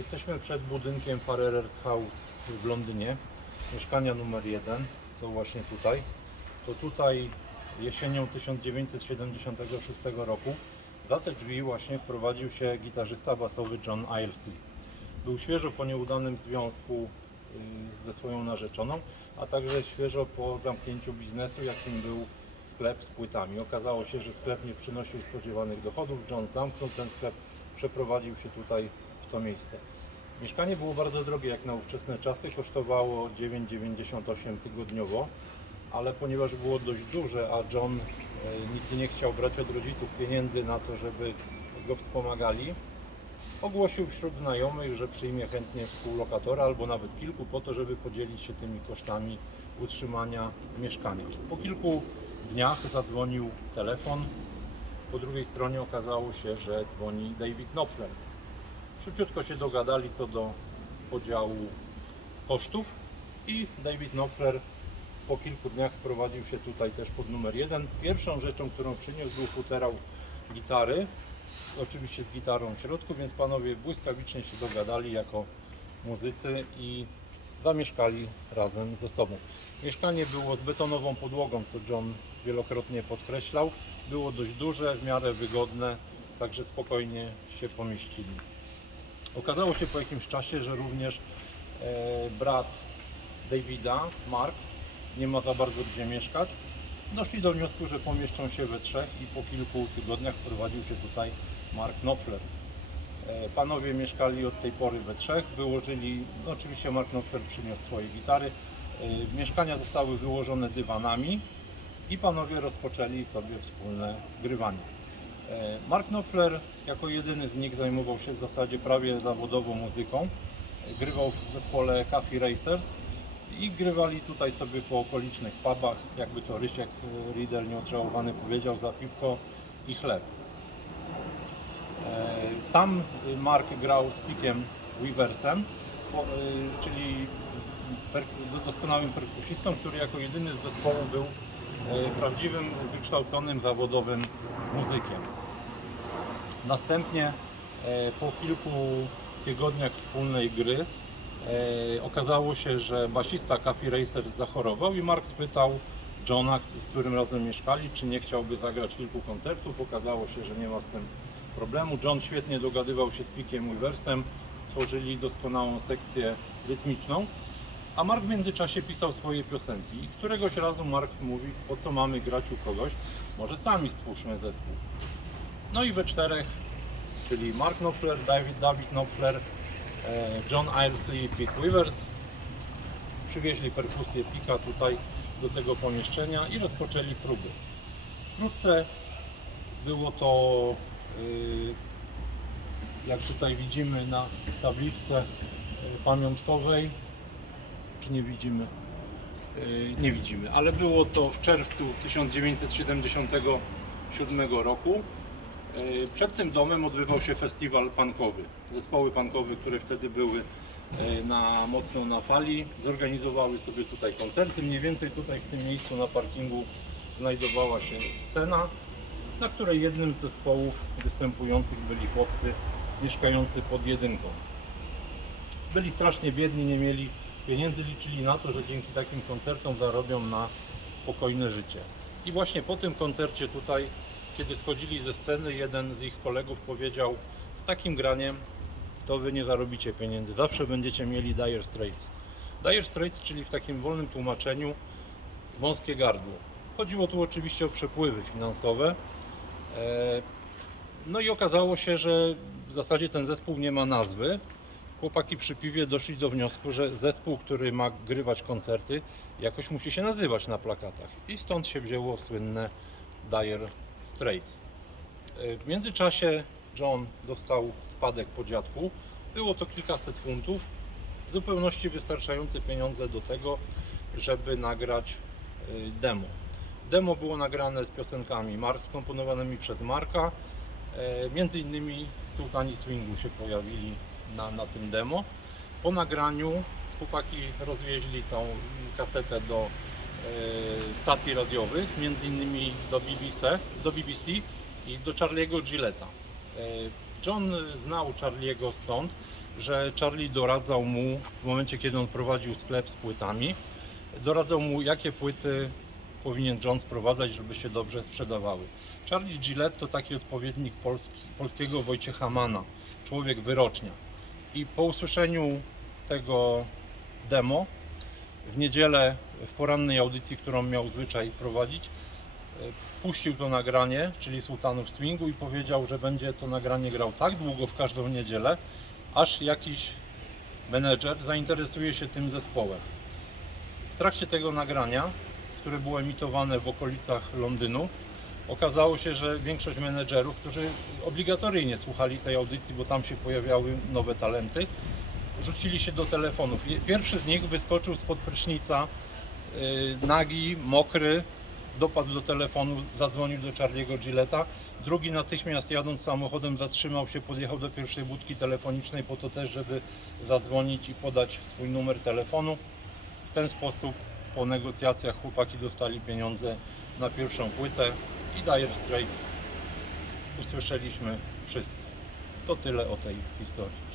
Jesteśmy przed budynkiem Farrer's House w Londynie, mieszkania numer 1, to właśnie tutaj. To tutaj jesienią 1976 roku za te drzwi właśnie wprowadził się gitarzysta basowy John Illsley. Był świeżo po nieudanym związku ze swoją narzeczoną, a także świeżo po zamknięciu biznesu, jakim był sklep z płytami. Okazało się, że sklep nie przynosił spodziewanych dochodów. John zamknął ten sklep, przeprowadził się tutaj w to miejsce. Mieszkanie było bardzo drogie jak na ówczesne czasy, kosztowało 9,98 tygodniowo, ale ponieważ było dość duże, a John nigdy nie chciał brać od rodziców pieniędzy na to, żeby go wspomagali, ogłosił wśród znajomych, że przyjmie chętnie współlokatora albo nawet kilku po to, żeby podzielić się tymi kosztami utrzymania mieszkania. Po kilku dniach zadzwonił telefon. Po drugiej stronie okazało się, że dzwoni David Knopfler. Szybciutko się dogadali co do podziału kosztów i David Knopfler po kilku dniach wprowadził się tutaj też pod numer 1. Pierwszą rzeczą, którą przyniósł, był futerał gitary, oczywiście z gitarą w środku, więc panowie błyskawicznie się dogadali jako muzycy i zamieszkali razem ze sobą. Mieszkanie było z betonową podłogą, co John wielokrotnie podkreślał. Było dość duże, w miarę wygodne, także spokojnie się pomieścili. Okazało się po jakimś czasie, że również brat Davida, Mark, nie ma za bardzo gdzie mieszkać. Doszli do wniosku, że pomieszczą się we trzech i po kilku tygodniach wprowadził się tutaj Mark Knopfler. Panowie mieszkali od tej pory we trzech, wyłożyli, oczywiście Mark Knopfler przyniósł swoje gitary, mieszkania zostały wyłożone dywanami i panowie rozpoczęli sobie wspólne grywanie. Mark Knopfler jako jedyny z nich zajmował się w zasadzie prawie zawodowo muzyką. Grywał w zespole Coffee Racers i grywali tutaj sobie po okolicznych pubach, jakby to Rysiek Riedel nieodżałowany powiedział, za piwko i chleb. Tam Mark grał z Pickiem Weaversem, czyli doskonałym perkusistą, który jako jedyny z zespołu był prawdziwym, wykształconym, zawodowym muzykiem. Następnie po kilku tygodniach wspólnej gry okazało się, że basista Coffee Racers zachorował i Mark spytał Johna, z którym razem mieszkali, czy nie chciałby zagrać kilku koncertów. Okazało się, że nie ma z tym problemu. John świetnie dogadywał się z Pickiem Weaversem, tworzyli doskonałą sekcję rytmiczną, a Mark w międzyczasie pisał swoje piosenki. I któregoś razu Mark mówi, po co mamy grać u kogoś, może sami stwórzmy zespół. No i we czterech, czyli Mark Knopfler, David Knopfler, John Illsley i Pick Weavers, przywieźli perkusję Picka tutaj do tego pomieszczenia i rozpoczęli próby. Wkrótce było to, jak tutaj widzimy na tabliczce pamiątkowej, czy nie widzimy? Nie widzimy, ale było to w czerwcu 1977 roku. Przed tym domem odbywał się festiwal punkowy. Zespoły punkowe, które wtedy były mocno na fali, zorganizowały sobie tutaj koncerty. Mniej więcej tutaj w tym miejscu na parkingu znajdowała się scena, na której jednym z zespołów występujących byli chłopcy mieszkający pod jedynką. Byli strasznie biedni, nie mieli pieniędzy, liczyli na to, że dzięki takim koncertom zarobią na spokojne życie. I właśnie po tym koncercie tutaj, kiedy schodzili ze sceny, jeden z ich kolegów powiedział: z takim graniem to wy nie zarobicie pieniędzy, zawsze będziecie mieli dire straits. Dire straits, czyli w takim wolnym tłumaczeniu wąskie gardło. Chodziło tu oczywiście o przepływy finansowe. No i okazało się, że w zasadzie ten zespół nie ma nazwy. Chłopaki przy piwie doszli do wniosku, że zespół, który ma grywać koncerty, jakoś musi się nazywać na plakatach. I stąd się wzięło słynne Dire Straits. W międzyczasie John dostał spadek po dziadku. Było to kilkaset funtów, w zupełności wystarczające pieniądze do tego, żeby nagrać demo. Demo było nagrane z piosenkami skomponowanymi przez Marka. Między innymi Sułtani Swingu się pojawili na tym demo. Po nagraniu chłopaki rozwieźli tą kasetę do stacji radiowych, między innymi do BBC i do Charlie'ego Gilletta. John znał Charlie'ego stąd, że Charlie doradzał mu w momencie, kiedy on prowadził sklep z płytami, doradzał mu, jakie płyty powinien John sprowadzać, żeby się dobrze sprzedawały. Charlie Gillette to taki odpowiednik polskiego Wojciecha Manna, człowiek wyrocznia. I po usłyszeniu tego demo w niedzielę w porannej audycji, którą miał zwyczaj prowadzić, puścił to nagranie, czyli Sułtanów Swingu, i powiedział, że będzie to nagranie grał tak długo w każdą niedzielę, aż jakiś menedżer zainteresuje się tym zespołem. W trakcie tego nagrania, które było emitowane w okolicach Londynu, okazało się, że większość menedżerów, którzy obligatoryjnie słuchali tej audycji, bo tam się pojawiały nowe talenty, rzucili się do telefonów. Pierwszy z nich wyskoczył spod prysznica, nagi, mokry, dopadł do telefonu, zadzwonił do Charlie'ego Gillette'a. Drugi natychmiast, jadąc samochodem, zatrzymał się, podjechał do pierwszej budki telefonicznej po to też, żeby zadzwonić i podać swój numer telefonu. W ten sposób po negocjacjach chłopaki dostali pieniądze na pierwszą płytę i Dire Straits usłyszeliśmy wszyscy. To tyle o tej historii.